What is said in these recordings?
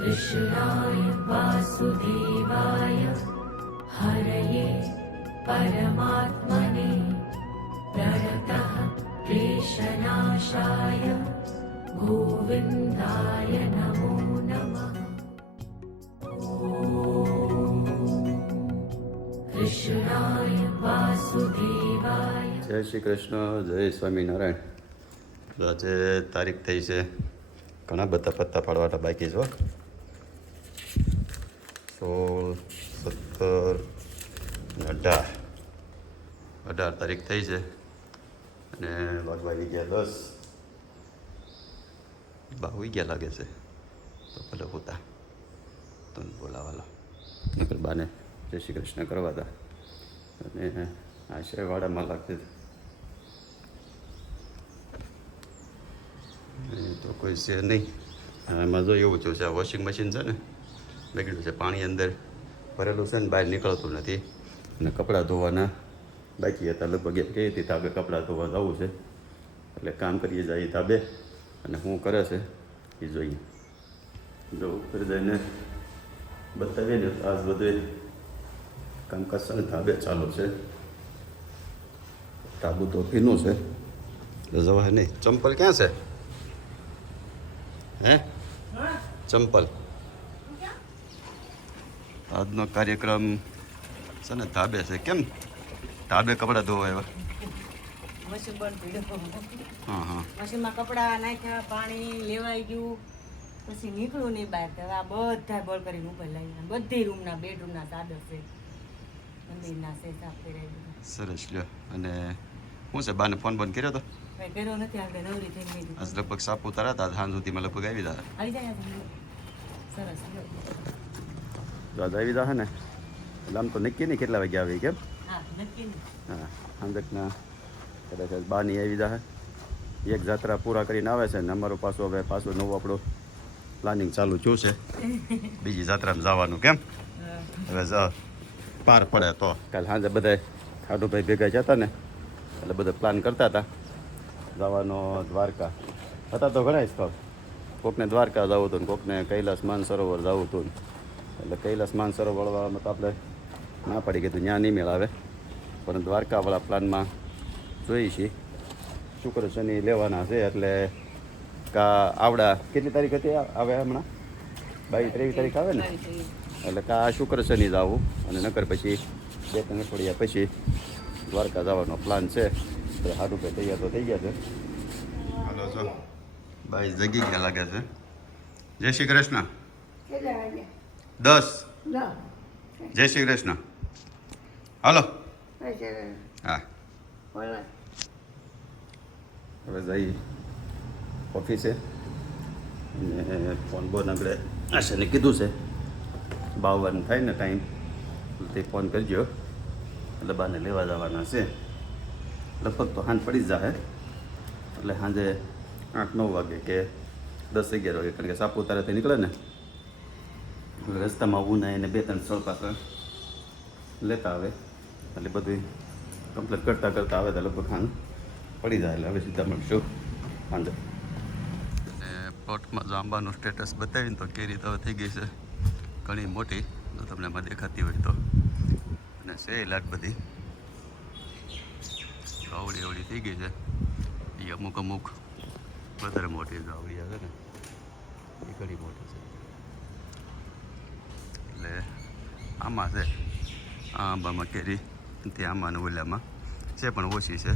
कृष्णाय वासुदेवाय हरये परमात्मने प्रणतः क्लेशनाशाय गोविन्दाय नमो नमः। कृष्णाय वासुदेवाय। જય શ્રી કૃષ્ણ, જય સ્વામિનારાયણ. આજે તારીખ થઈ છે, ઘણા બધા પત્તા પાડવાના બાકી છો. 16, 17, 18 તારીખ થઈ છે અને વાગવા આવી ગયા 10. બા હોઈ ગયા લાગે છે તો ભલે હોતા તો બોલાવાલા નકર બાને જય શ્રી કૃષ્ણ કરવા હતા અને આશ્રયવાડામાં લાગતી તો કોઈ છે નહીં. એમાં જો એવું થયું છે, આ વોશિંગ મશીન છે ને બગડ્યું છે, પાણી અંદર ભરેલું છે ને બહાર નીકળતું નથી અને કપડાં ધોવાના બાકી હતા. લગભગ એમ કહી હતી તાબે કપડાં ધોવા જવું છે એટલે કામ કરીએ જઈએ તાબે અને શું કરે છે એ જોઈએ. જો ઉપર જઈને બતાવીએ ને તો આજ બધું કામકાજ છે ને તાબે ચાલુ છે. તાબુ તો ભીનું છે એટલે જવાય નહીં. ચંપલ ક્યાં છે? હે ચંપલ? આજનો કાર્યક્રમ છે ને ધાબે છે. કેમ ધાબે કપડાં ધોવા આવ્યા? મશીન બંધ પીડ્યો. હા હા, મશીનમાં કપડાં નાખ્યા, પાણી લેવાઈ ગયું, પછી નીકળું નહીં બહાર. તો આ બધા બોલ કરીને ઉપર લાવી બધી રૂમના બેડરૂમના ચાદર છે, મંદિરના છે, સાફ કરાવી દીધા. સરસ લ્યો. અને શું છે, બાને ફોન બંધ કર્યો તો? કઈ કર્યો નથી, આપણે નવરી થઈ ગઈ. આજ લગભગ સાપુતારા હતા, સાંજ સુધીમાં લગભગ આવી જાય. આવી જાય સરસ. જો આજ આવી જાય ને એટલે આમ તો નક્કી નહીં કેટલા વાગે આવી. કેમ? હા નક્કી નહીં. હા, આંદકના કદાચ બાની આવી જાય. એક જાત્રા પૂરા કરીને આવે છે ને અમારું પાછું નવું આપણું પ્લાનિંગ ચાલુ થયું છે બીજી જાત્રામાં જવાનું. કેમ? હવે પાર પડે તો કાલે સાંજે બધા ખાડુભાઈ ભેગા જતા ને એટલે બધા પ્લાન કરતા હતા જવાનો. દ્વારકા હતા તો ઘણા સ્થળ, કોકને દ્વારકા જવું હતું ને કોકને કૈલાસ માનસરોવર જવું હતું. એટલે કૈલાસ માનસરોવર વળવામાં તો આપણે ના પડી ગયું, ત્યાં નહીં મેળ આવે. પણ દ્વારકાવાળા પ્લાનમાં જોઈએ છીએ. શુક્ર શનિ લેવાના છે એટલે આવડા કેટલી તારીખ હતી આવે હમણાં? 22-23 તારીખ આવે ને એટલે આ શુક્ર શનિ જવું અને નકર પછી 2-3 અઠવાડિયા પછી દ્વારકા જવાનો પ્લાન છે. તો સારું ભાઈ તૈયાર તો થઈ ગયા છે. હાલો છો ભાઈ જગી ગયા લાગે છે. જય શ્રી કૃષ્ણ. 10 જય શ્રી કૃષ્ણ. હાલો હા હવે જઈ ઓફિસે અને ફોન બોન આપણે આશાને કીધું છે 52 થાય ને ટાઈમ તે ફોન કરજો એટલે બાને લેવા જવાના છે. લગભગ તો સાંજ પડી જ જાય એટલે સાંજે 8-9 વાગે કે 10-11 વાગે, કારણ કે સાપુતારાથી નીકળે ને રસ્તામાં ઉનાય અને 2-3 સ્થળ પાછળ લેતા આવે એટલે બધું કમ્પ્લીટ કરતાં આવે તો લગભગ સાંજ પડી જાય. એટલે હવે સીધા મળશું સાંજે. અને પ્લોટમાં જો આંબાનું સ્ટેટસ બતાવીને તો કેરી તો થઈ ગઈ છે ઘણી મોટી, જો તમને એમાં દેખાતી હોય તો. અને છે લાટ બધી આવડી થઈ ગઈ છે. એ અમુક વધારે મોટી આવડી આવે ને એ ઘણી મોટી છે. એટલે આમાં છે આ આંબામાં કેરી તે આંબાને ઓલામાં છે પણ ઓછી છે.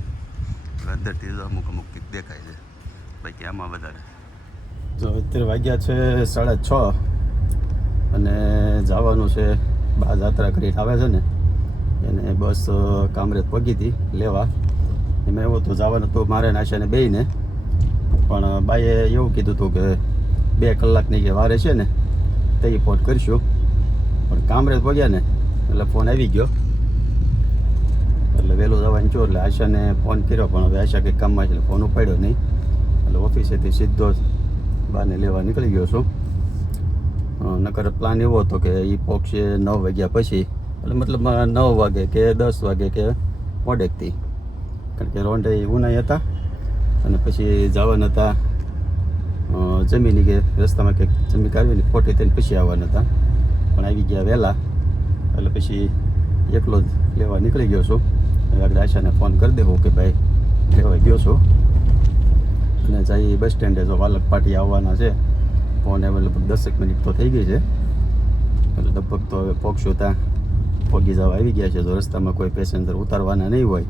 અંદરથી અમુક દેખાય છે, બાકી આમાં વધારે. જો અત્યારે વાગ્યા છે 6:30 અને જવાનું છે બા જાત્રા કરીને આવે છે ને એને બસ કામરેજ પગી હતી લેવા. એમાં એવું તો જવાનું તો મારે નાશાને બેયને, પણ બાઈએ એવું કીધું હતું કે 2 કલાકની કે વારે છે ને તે ફોન કરીશું. પણ કામરેજ પગ્યા ને એટલે ફોન આવી ગયો એટલે વહેલું જવાનું છું. એટલે આશાને ફોન કર્યો પણ હવે આશા કંઈક કામમાં છે એટલે ફોન ઉપાડ્યો નહીં. એટલે ઓફિસેથી સીધો બાને લેવા નીકળી ગયો છું. નકર પ્લાન એવો હતો કે એ પહોંચશે 9 વાગ્યા પછી, એટલે મતલબ 9 વાગે કે 10 વાગે કે મોડેકથી, કારણ કે રોંઢે ઉનાઈ હતા અને પછી જવાના હતા જમીની કે રસ્તામાં કંઈક જમી કાઢવીને ખોટી થઈને પછી આવવાના હતા, પણ આવી ગયા વહેલા એટલે પછી એકલો જ લેવા નીકળી ગયો છું. આગળ આશાને ફોન કરી દેવો કે ભાઈ લેવા ગયો છું અને જઈ બસ સ્ટેન્ડે જો વાલક પાટી આવવાના છે. ફોન હવે લગભગ 10 મિનિટ તો થઈ ગઈ છે એટલે લગભગ તો હવે પહોંચશું ત્યાં પહોંચી જવા આવી ગયા છે. જો રસ્તામાં કોઈ પેસેન્જર ઉતારવાના નહીં હોય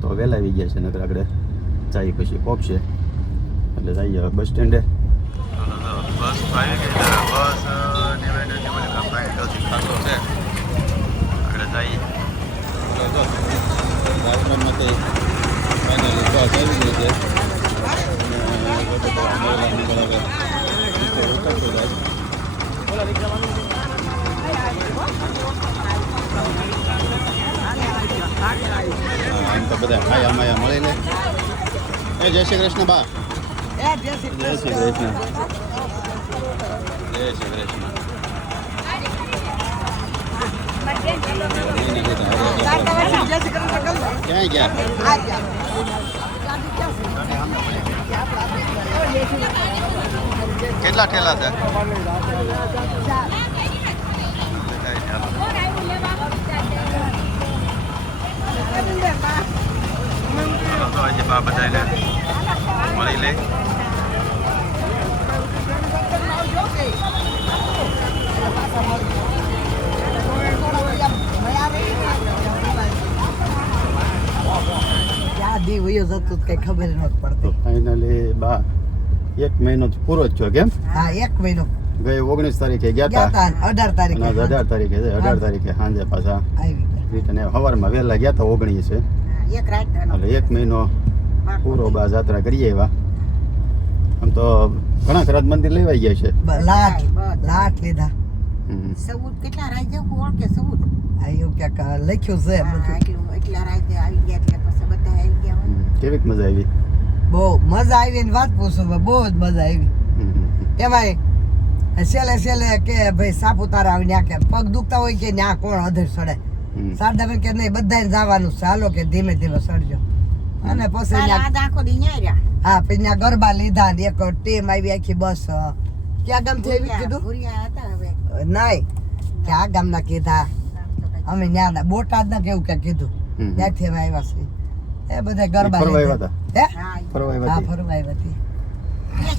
તો વહેલા આવી ગયા છે, નકર આગળ જઈ પછી પહોંચશે એટલે જઈએ હવે બસ સ્ટેન્ડે. બસ આવી ગઈ છે, બસ ખાતો છે આગળ જઈએ. રાજકોટમાંથી ફાઇનલી બસ આવી ગઈ છે. આમ તો બધા ખાયા માયા મળી લે. એ જય શ્રી કૃષ્ણ બા. જય શ્રી કૃષ્ણ. જય શ્રી કૃષ્ણ. ક્યાં ગયા? કેટલા ઠેલા છે? બધા મળી લે. ખબર નહોતી પડતી. ફાઇનલી બા 1 મહિનો પૂરો જ થયો. કેમ? હા 1 મહિનો ગઈ 19 તારીખે ગયા હતા, 18 તારીખે 18 તારીખે 18 તારીખે સાંજે પાછા આવી રિટર્ન સવારમાં વહેલા ગયા હતા 19 એક રાત એટલે 1 મહિનો પૂરો બા જાત્રા કરીએ એવા. આમ તો ઘણા ખરા મંદિર લેવાઈ ગયા છે. લાટ લીધા. સબૂત કેટલા રાજ્ય ઓળખે સબૂત આયો ક્યાંક લખ્યું છે બધું. એટલા રાજ્ય આવી ગયા એટલે પછી બધા આવી ગયા હોય. કેવીક મજા આવી? બહુ મજા આવી ને વાત પૂછું, બહુ જ મજા આવી. એમાંય છેલ્લે કે ભાઈ સાપુતારા આવી ત્યાં કે પગ દુખતા હોય કે ત્યાં કોણ અધર ચડે. શારદાબેન કે નહીં બધાને જવાનું છે, હાલો કે ધીમે ધીમે ચડજો. અને પછી આખો દી ન્યા રહ્યા. હા પછી ત્યાં ગરબા લીધા ને એક ટીમ આવી આખી બસ. ક્યાં ગામથી આવી કીધું? ભૂરિયા હતા હવે નહીં કે આ ગામના કીધા અમે ન્યા બોટાદના કેવું કે કીધું ત્યાંથી અમે આવ્યા છીએ. એ બધા ગરબા ફરવા લીધા. આવ્યા હે હા ફરવા હા આવ્યા ફરવા આવી હતી.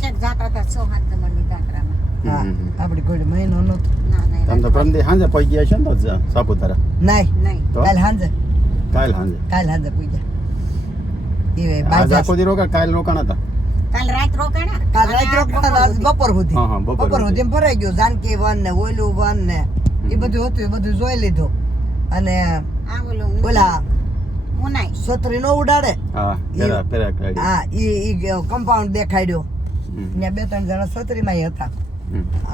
એક જાતા હતા 6-7 નંબરની જાત્રામાં. હા આપડી કોઈ મહિનો નતો. ના ના તમે તો પ્રમદે સાંજે પહોંચી ગયા છો ને તો સાપુતારા? નહીં નહીં તો કાલ સાંજે કાલ સાંજે પૂજા એ આજ બાજા આખો દી રોકા? કાલ રોકાણ હતા? કાલ રાત રોકાણા. કાલ રાત રોકાણા આજ બપોર સુધી. હા, હા, બપોર સુધી ભરાઈ ગયું. જાનકી વન ને ઓલું વન ને એ બધું હતું, એ બધું જોઈ લીધું. અને આ ઓલું ઓલા ઉનાઈ છત્રી નો ઉડાડે હા પેરા કાઢી. હા ઈ કમ્પાઉન્ડ દેખાડ્યો ને 2-3 જણા છત્રીમાં હતા.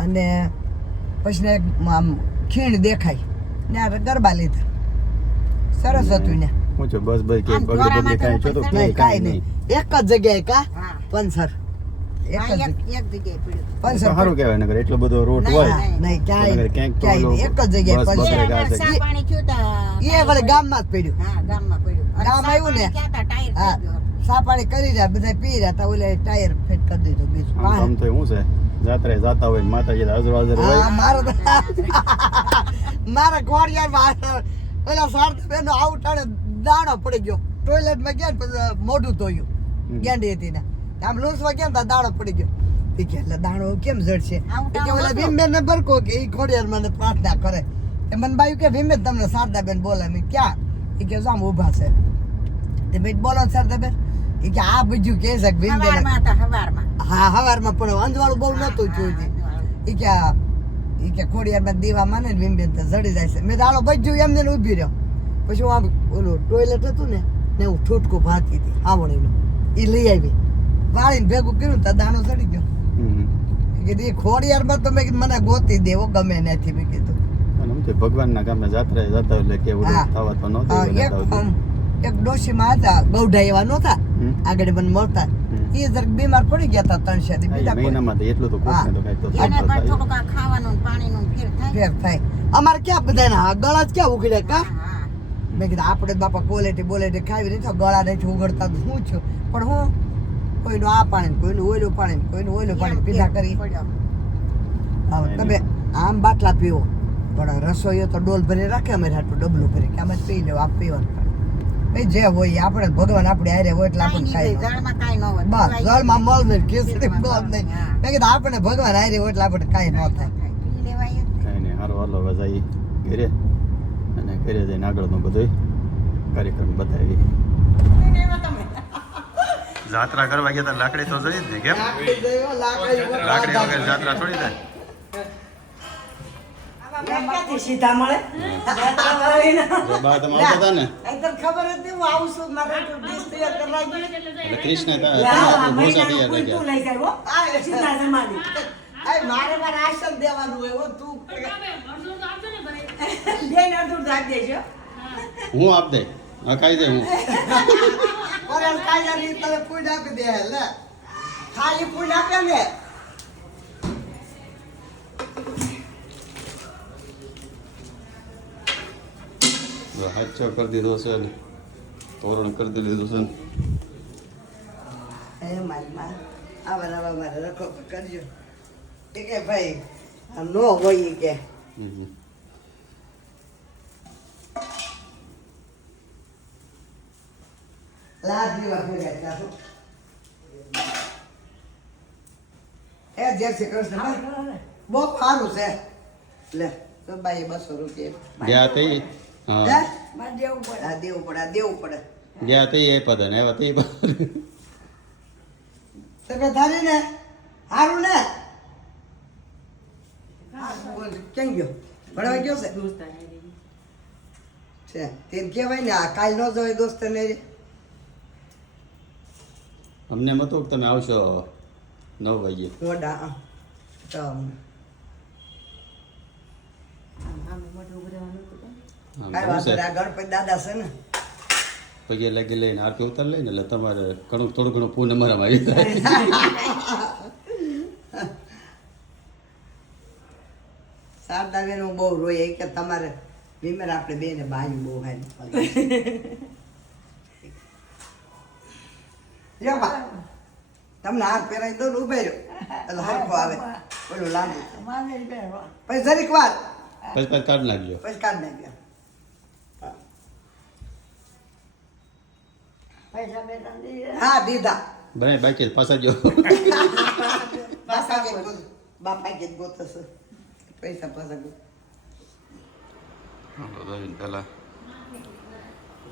અને પછી એક આમ ખીણ દેખાય ને આ ગરબા લીધા. સરસ હતું ને. હું છે બસ ભાઈ કે બગડે બગડે કાંઈ છો તો નહીં કાંઈ નહીં, એક જ જગ્યાએ કા હા પંચર એક હા, જ એક જગ્યાએ જગ્યાએ પડ્યું. પંચર સારું કહેવાય નગર એટલો બધો રોડ નહીં, હોય નહીં ક્યાંય ક્યાંક તો ક્યાંય નહીં, એક જ જગ્યાએ બસ પંચર. બગડે એ ગાશે. અમારે ચા પાણી થયું તા એ વળી ગામમાં જ પડ્યું. હા ગામમાં પડ્યું. અને ગામ ચા આવ્યું ને? પાણી ક્યાં તા ટાયર હા થઈ ગયો. સાપાણી કરી રહ્યા બધા પી રહ્યા તા, ઓલે ટાયર ફિટ કરી દીધું બીજું આમ તો આમ તો શું છે જાત્રે જાતા હોય ને માતાજી હાજર હાજર હા હોય. મારા ઘોડિયારમાં ઓલા સારથીબેન નો આઉટાણે દાણો પડી ગયો. ટોયલેટમાં ગયા ને પછી મોઢું ધોયું ગેંડી હતી ને આમ લૂસવા ગયા ને તો દાણો પડી ગયો. એ કે એટલે દાણો કેમ જડશે? એ કે ઓલા ભીમબેન ને બરકો કે એ ઘોડિયારમાં ને પ્રાર્થના કરે. એ મને બાયું કે ભીમબેન તમને શારદાબેન બોલે. મેં ક્યાં? એ કે આમ ઊભા છે. તે ભાઈ બોલો શારદાબેન? એ કે આ બીજું કે છે ભીમબેન. હવારમાં હતા હવારમાં. હા હવારમાં પણ અંજવાળું બહુ નતું જોયું. એ કે ખોડિયારમાં દીવા માને ને ભીમબેન તો જડી જાય છે. મેં તો હાલો બજ્યું એમને ને ઊભી રહ્યો. પછી હું આમ ઓલું ટોયલેટ હતું ને હું ઠૂટકું ભાતી હતી આવણીનું, એ લઈ આવી વાળીને ભેગું કર્યું તો દાણો ચડી ગયો. કીધું એ ખોડિયારમાં તો મેં કીધું મને ગોતી દેવો ગમે નથી. મેં કીધું આમ તો ભગવાનના કામે જાત્રે જતા એટલે કે ઓલું હા. થવા તો ન હા, એક ડોશીમાં હતા ગૌઢા એવા નહોતા આગળ મને મળતા. એ જરાક બીમાર પડી ગયા હતા 3 થી બીજા કોઈ મહિનામાં તો એટલું તો કોકને તો કાંઈક તો એને થતું પણ થાય. થોડુંક આ ખાવાનું ને પાણીનું ફેર થાય. ફેર થાય. અમારે ક્યાં બધાના ગળા જ ક્યાં ઉઘડે કા? હા, હા. મેં કીધું આપણે બાપા ક્વોલિટી બોલેટી ખાવી નહીં તો ગળા નથી ઉગડતા તો શું છું. પણ હું કોઈનું આ પાણી ને કોઈનું ઓલું પાણી ને કોઈનું ઓલું પાણી પીધા કરી પડ્યો. હવે તમે આમ બાટલા પીવો પણ રસોઈઓ તો ડોલ ભરી રાખે અમે હાટું ડબલું ભરી કે આમ જ પી લો આપ પીવાનું ભાઈ જે હોય એ આપણે ભગવાન આપણે હારે હોય એટલે આપણે કાંઈ ખાઈ નહીં, જળમાં કાંઈ ન હોય. બસ જળમાં મળ નહીં કેસરી કેસરીમાં મળ નહીં હા. મેં કીધું આપણે ભગવાન હારે હોય એટલે આપણે કાંઈ ન થાય પી લેવાય જ ને. કાંઈ નહીં હારો હાલો હવે જઈએ ઘરે અને ઘરે જઈને આગળનો બધો કાર્યક્રમ બતાવી જાત્રા કરવા ગયા તા લાકડી તો જઈ જ ને કેમ લાકડી વગર જાત્રા થોડી થાય ક્યાંથી સીધા મળે જો બા તમે આવતા હતા ને તને ખબર હતી હું આવું છું મારે તો ડીશ તૈયાર કરવા ગઈ એટલે કૃષ્ણ આ ઘોષા મહિનાનું તૈયાર થઈ પૂરતું ગયા લઈ જાય હો. સીધા જમાડી. મારે આશ્રમ દેવાનું હોય હો, તું બેન અડધું જ આપી દેજો. હું આપ દે હા ખાઈ દે હું ઓરેલ કાયદાની તને પૂજ આપી દે લે ખાલી પૂજ આપે ને જો હાચો કરી દીધો છે ને તોરણ કરી દીધું છે ને એ મારી માં આવા નવા મારે રખો કરજો એ કે ભાઈ આ નો હોય ઈ કે હમ. લાજ દીવા ફેર્યા ચાલો એ જય શ્રી કૃષ્ણ બહુ સારું છે લે તો બાઈ 200 રૂપિયા ગયા તે હે? હા મારે દેવું પડે આ દેવું પડે આ દેવું પડે ગયા તે એ પદ ને આવ્યા તે પદ તમે ધારી ને સારું ને બોલ કેમ ગયો ભણવા ગયો છે દોસ્ત આયા રે. છે તેને કહેવાય ને આ કાલ ન જવાય દોસ્ત ને રે અમને એમ હતું કે તમે આવશો 9 વાગે મોડા તો આમ આમ મોઢું ઉભું રહેવાનું હતું કેમ? આમ કાંઈ કરવું વાંધો છે નહીં, આ ગણપતિ દાદા છે ને પગે લાગી લઈને આરતી ઉતાર લઈને એટલે તમારે ઘણું થોડું ઘણું પૂન અમારામાં આવી જાય શારદા બેન હું બહુ રોઈ કે તમારે વિમર આપણે બે ને બાયું બહુ હારી લ્યો બા તમને હાથ પહેરાવી દો ને ઉભે રહ્યો એટલે હરખો આવે ઓલું લાંબુ પછી જરીક વાર પછી કાઢ નાખજો પછી કાઢી નાખ્યા હા દીધા બને બાકી પાછા જો બાપા કે ગોતશે પૈસા પાછા ગોત પેલા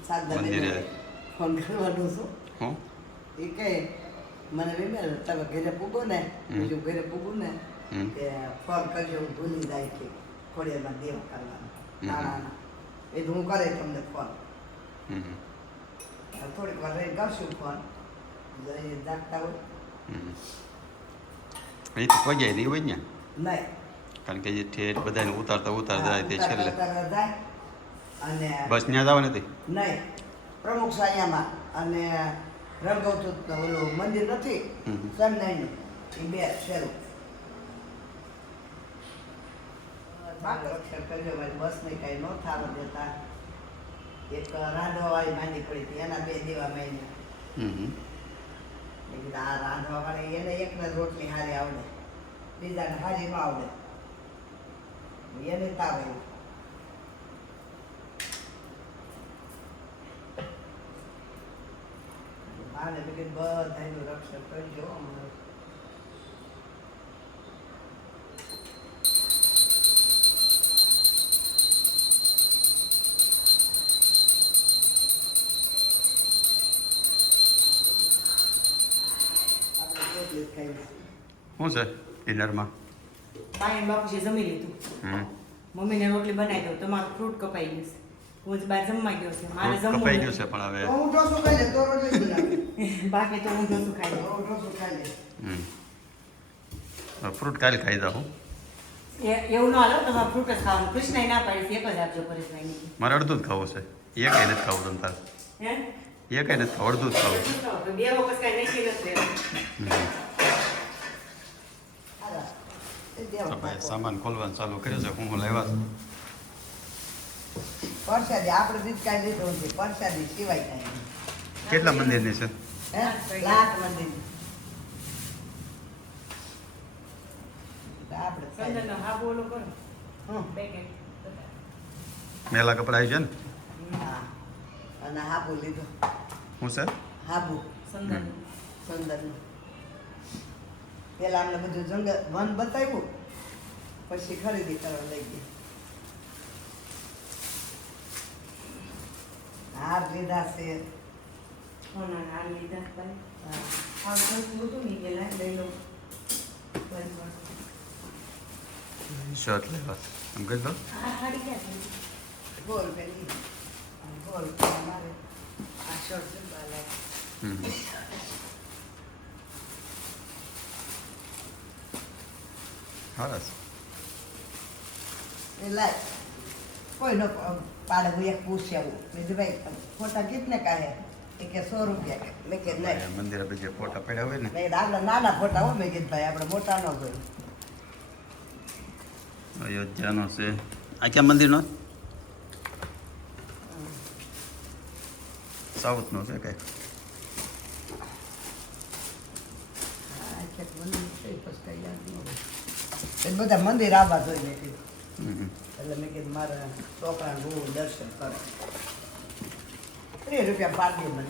સાદા મંદિરે. બેન ફોન કરવાનું છું હું એ કહે મને વિમલ તમે ઘરે પૂગો ને બીજું ઘરે પૂગું ને હમ. કે ફોન કરજો હું ભૂલી જાય કે ખોડિયામાં દેવા કરવાના નાણાના એ તો હું કરે તમને ફોન હમ. થોડીક વાર રહી કરશું ફોન જઈ જાગતા હોય એ તો પગ્યા નહીં હોય ને નહીં કારણ કે જે ઠેઠ બધાને ઉતારતા ઉતારતા જાય તે છેલ્લે ઉતારતા જાય અને બસ ત્યાં જવા નથી નહીં પ્રમુખ સાયામાં અને રંગવતું ઓલું મંદિર નથી હમ. સનનાઈનું એ બે શેરું રક્ષણ કરજો ભાઈ બસ ને કઈ ન થવા દેતા એક રાંધવા વાળી માંડી પડી હતી એના 2 દેવા માંડ્યા હમ. મેં કીધું આ રાંધવા વાળી એને એકને જ રોટલી હારી આવડે બીજાને હારી ન આવડે એને તાવ આવ્યું માને તો કીધું બધાનું રક્ષણ કરજો અમારું. આપણે રોટલી જ ખાઈ શું છે ડિનરમાં બાઈ અને બાપુજીએ જમી લીધું. મમ્મીને રોટલી બનાવી દઉં તમારું ફ્રૂટ કપાઈ ગયું છે હું જ બહાર જમવા ગયો છે મારે જમવું કપાઈ ગયું નથી. છે પણ હવે તો હું ઢોસો ખાઈ લે તો રોટલી જ બનાવી. બાકી તો હું જોશું ખાઈ લઉં. તો હું ઢોસો ખાઈ લે હમ. ફ્રૂટ કાલે ખાઈ દઉં એવું ન હાલો તમારે ફ્રૂટ જ ખાવાનું કૃષ્ણ ના પાડીશ એક જ આપજો પરેશભાઈ મારે અડધું જ ખાવું છે એ કઈ નથી ખાવું તમ તારે હે એ કઈ નથી ખાવું અડધું જ ખાવું તો બે વખત કઈ નહીં નથી હમ. હાલો. એ તો દેવા ભાઈ સામાન ખોલવાનું ચાલુ કર્યો છે હું લેવા છું પરસાદી આપણે દીધ કાંઈ લીધું નથી પરસાદી સિવાય કાંઈ નહીં. કેટલા મંદિરની છે હે લાખ મંદિર આપણે ખાઈ ચંદનનો હાબુ ઓલો કરો હમ. પેકેટ મેલા કપડા આવી છે ને હા અને હાબુ લીધો હું છે હાબુ ચંદન સુંદર પેલા અમને બધું જંગલ વન બતાવ્યું પછી ખરીદી કરવા લઈ ગઈ હાર લીધા છે સોના હાર લીધા ભાઈ હા. આ સસ્તું હતું ને પેલા લઈ લો બરાબર શર્ટ લેવા એમ કહી દો આ હાડી ક્યાં છે ગોલ પેલી ગોલ મારે આ શર્ટ છે બાલે સરસ એ લાય કોઈ નો પાડે હું એક પૂછ્યા મેં કીધું ભાઈ ફોટા કિતને કા હે એ કે 100 રૂપિયા કે મેં કે નહીં મંદિરે બીજે ફોટા પડ્યા હોય ને મેં કીધું આટલા નાના ફોટા હો મેં કીધું ભાઈ આપણે મોટા ન જોયું અયોધ્યાનો છે આ ક્યાં મંદિરનો સાઉથનો છે કંઈક આ એક મંદિર છે પછી કઈ યાદ ન હોય એ બધા મંદિર આવવા જોઈએ મેં કીધું એટલે મેં કીધું મારા છોકરાને બહુ દર્શન કરે 30 રૂપિયા પાડી મને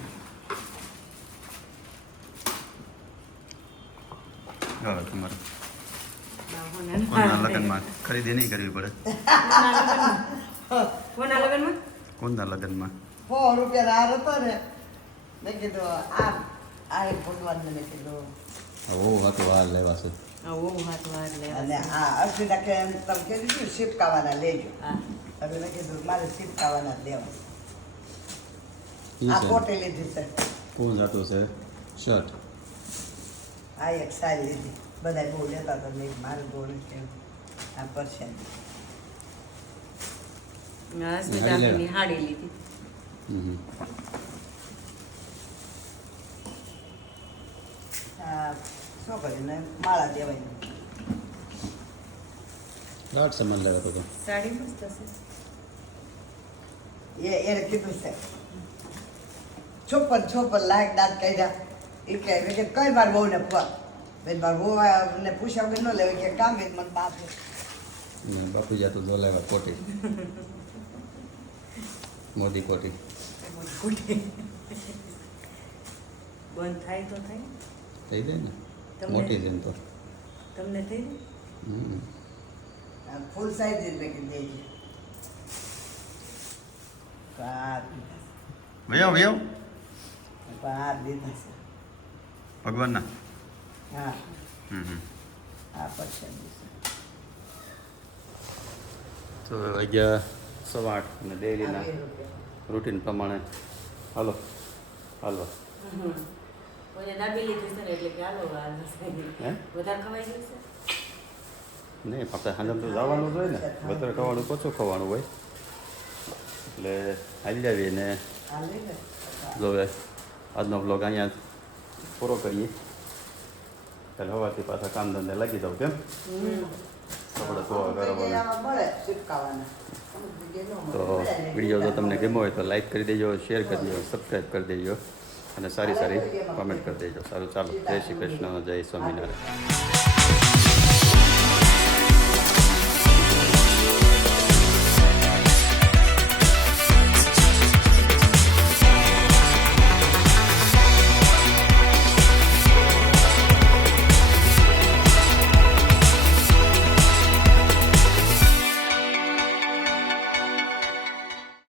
હવે તમારે ના, કોના લગ્નમાં ખરીદી નહીં કરવી પડે કોના લગ્નમાં કોના લગ્નમાં 100 રૂપિયા હાર હતો ને મેં કીધું આ એક ભગવાનને મેં કીધું ઓ હતું હાર લેવા છે ઓ હાથ વાર લે અને આ અર્પિતા કે તમે કીધું શિપકાવાના લેજો હા હવે મેં કીધું મારે શિપકાવાના જ દેવા ઈ આ છે. કોટે લીધી છે કોણ જાતું છે શર્ટ આ એક સારી લીધી બધા બહુ લેતા હતા મેં કીધું મારે બહુ નથી આ પરસ્યા અસ્મિતાની હાડી લીધી આ છોકરીને માળા દેવાય રાટ સામાન લેવા તો સાડી મસ્ત છે એને કીધું છે છોપર લાયક દાંત કાઢ્યા એ કહે મેં કીધું કઈ વાર બહુ ને બેન માર બહુ ને પૂછ્યા વગર ન લેવાય કે કામ એ મને બાપ છે. બાપુ જાતું જો લેવા કોટી મોદી કોટી બંધ થાય તો થાય થઈ જાય ને તમને- મોટી છે ને તો તમને થઈ આ ફૂલ સાઈઝ મેં કીધું દેજે કાર વયો વયો બાર દીધા છે ભગવાનના હા હમ આ પછી તો વાગ્યા 8:15 અને ડેલીના રૂટીન પ્રમાણે હાલો હાલો કોઈ દાબેલી થશે ને એટલે કે હાલો હાલ હે વધારે ખવાઈ જશે નહીં આપણે હાજર તો જવાનું જ હોય ને વધારે ખાવાનું ઓછું ખાવાનું હોય એટલે હાલી આવીએ ને આ લઈ લે જો હવે આજનો બ્લોગ અહીંયા પૂરો કરીએ કાલે સવારથી પાછા કામ ધંધે લાગી જાવ કેમ આપણે ધોવા કરવાનું મળે ચીપકાવાના તો વિડીયો જો તમને ગમ્યો હોય તો લાઈક કરી દેજો શેર કરી દેજો સબસ્ક્રાઈબ કરી દેજો અને સારી સારી કોમેન્ટ કરી દેજો સારું ચાલો જય શ્રી કૃષ્ણ જય સ્વામિનારાયણ